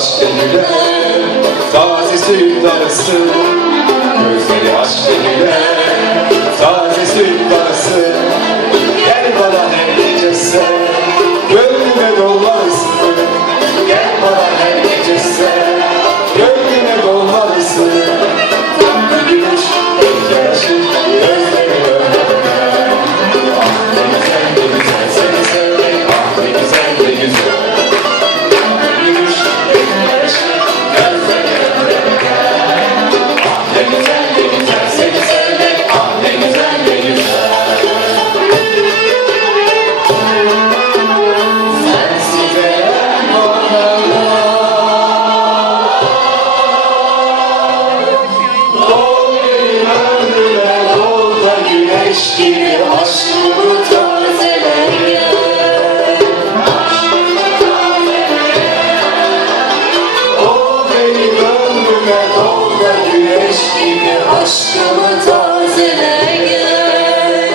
aşk denilen taze süt arası, gözleri aşk denilen taze süt arası. Gel bana her gece sen, gönlüme dolmalısın. Gel bana her gece sen, gönlüme dolmalısın. Tam bir gülüş, ilk yaraşır, gözleri önüme. Ah ne güzel ne güzel seni sevmek, ah ne güzel ne güzel. Tam bir gülüş, ilk yaraşır, gözleri önüme. Ah ne güzel ne güzel seni sevmek, ah ne güzel ne güzel. Sensiz eğer dol benim ömrüme, dol da güneş gibi aşkımı tazele gel. Dol benim ömrüme, dol da güneş gibi aşkımı tazele gel.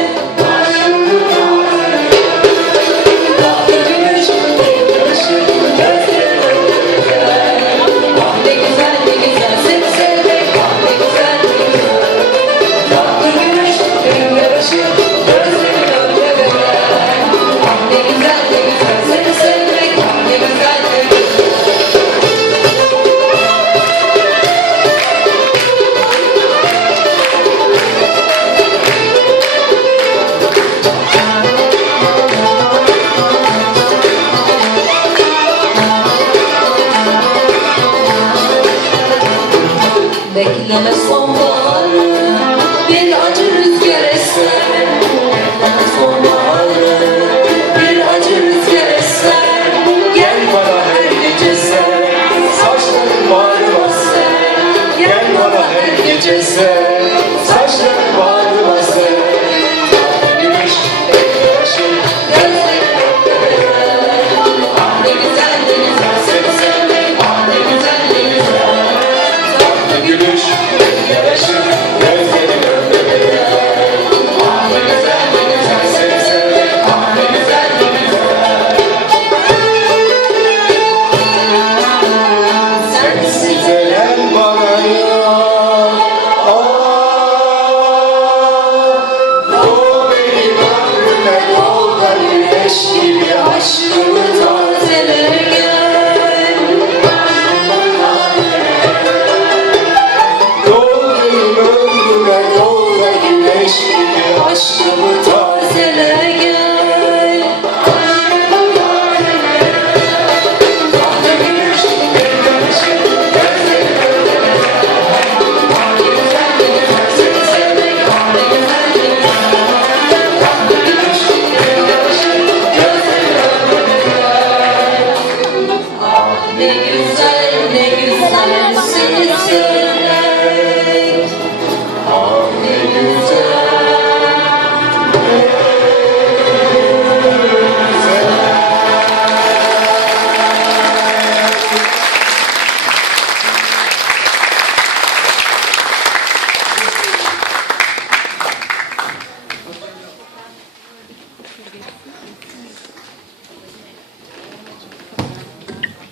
Tatlı gülüş, ilk yaraşır, gözleri önüme. Ah ne güzel ne güzel seni sevmek, ah ne güzel ne güzel. Tatlı gülüş, ilk yaraşır, gözleri önüme. Ah ne güzel ne güzel seni sevmek, ah ne güzel ne güzel. Bekleme sonbahar.